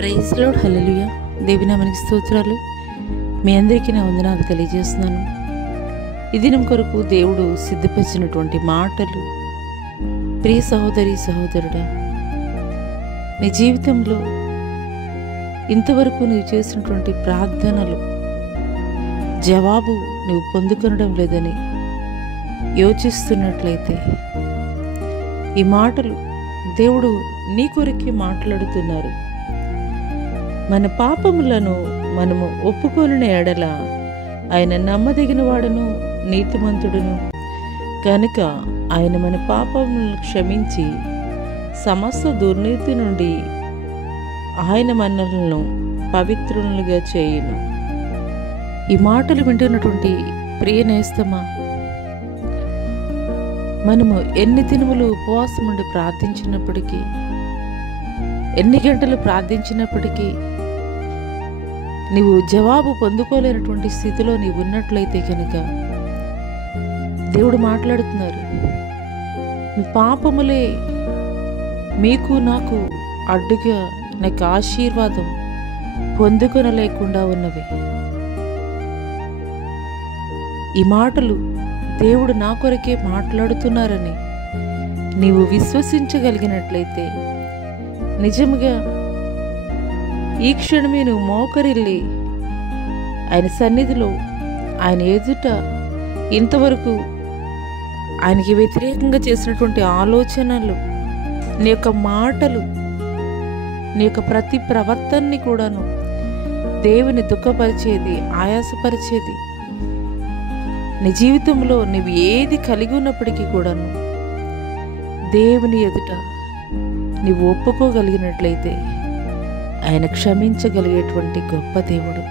Praise lord, హల్లెలూయా. దేవునామానికి స్తోత్రాలు. మీ అందరికీ నా వందనాలు తెలియజేస్తున్నాను. ఈ దినం కొరకు దేవుడు సిద్ధపరిచినటువంటి మాటలు, ప్రియ సహోదరి సహోదరుడా, నీ జీవితంలో ఇంతవరకు నువ్వు చేసినటువంటి ప్రార్థనలు జవాబు నువ్వు పొందుకొనడం లేదని యోచిస్తున్నట్లయితే, ఈ మాటలు దేవుడు నీ కొరకే మాట్లాడుతున్నారు. మన పాపములను మనము ఒప్పుకొనిన ఎడల ఆయన నమ్మదగిన వాడును నీతిమంతుడును కనుక ఆయన మన పాపములను క్షమించి సమస్త దుర్నీతి నుండి ఆయన మనలను పవిత్రులుగా చేయును. ఈ మాటలు వింటున్నటువంటి ప్రియ నేస్తమా, మనము ఎన్ని దినములు ఉపవాసం ఉండి ప్రార్థించినప్పటికీ, ఎన్ని గంటలు ప్రార్థించినప్పటికీ నీవు జవాబు పొందుకోలేనటువంటి స్థితిలో నీవు ఉన్నట్లయితే కనుక దేవుడు మాట్లాడుతున్నారు. మీ పాపములే మీకు నాకు అడ్డుగా నాకు ఆశీర్వాదం పొందుకొనలేకుండా ఉన్నవి. ఈ మాటలు దేవుడు నా కొరకే మాట్లాడుతున్నారని నీవు విశ్వసించగలిగినట్లయితే, నిజముగా ఈ క్షణమే నువ్వు మోకరిల్లి ఆయన సన్నిధిలో, ఆయన ఎదుట ఇంతవరకు ఆయనకి వ్యతిరేకంగా చేసినటువంటి ఆలోచనలు, నీ యొక్క మాటలు, నీ యొక్క ప్రతి ప్రవర్తనని కూడాను దేవుని దుఃఖపరిచేది, ఆయాసపరిచేది, నీ జీవితంలో నువ్వు ఏది కలిగి ఉన్నప్పటికీ కూడాను దేవుని ఎదుట నీవు ఒప్పుకోగలిగినట్లయితే ఆయన క్షమించగలిగేటువంటి గొప్ప దేవుడు.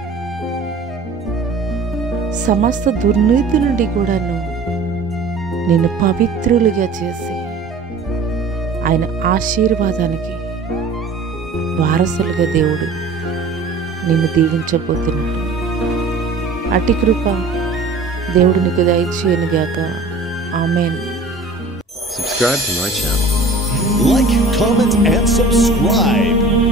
సమస్త దుర్నీతి నుండి కూడాను నిన్ను పవిత్రులుగా చేసి ఆయన ఆశీర్వాదానికి వారసులుగా దేవుడు నిన్ను దీవించబోతున్నాడు. అట్టి కృప దేవుడు నీకు దయచేయనుగాక. ఆమేన్. Subscribe to my channel. Like, comment, and subscribe.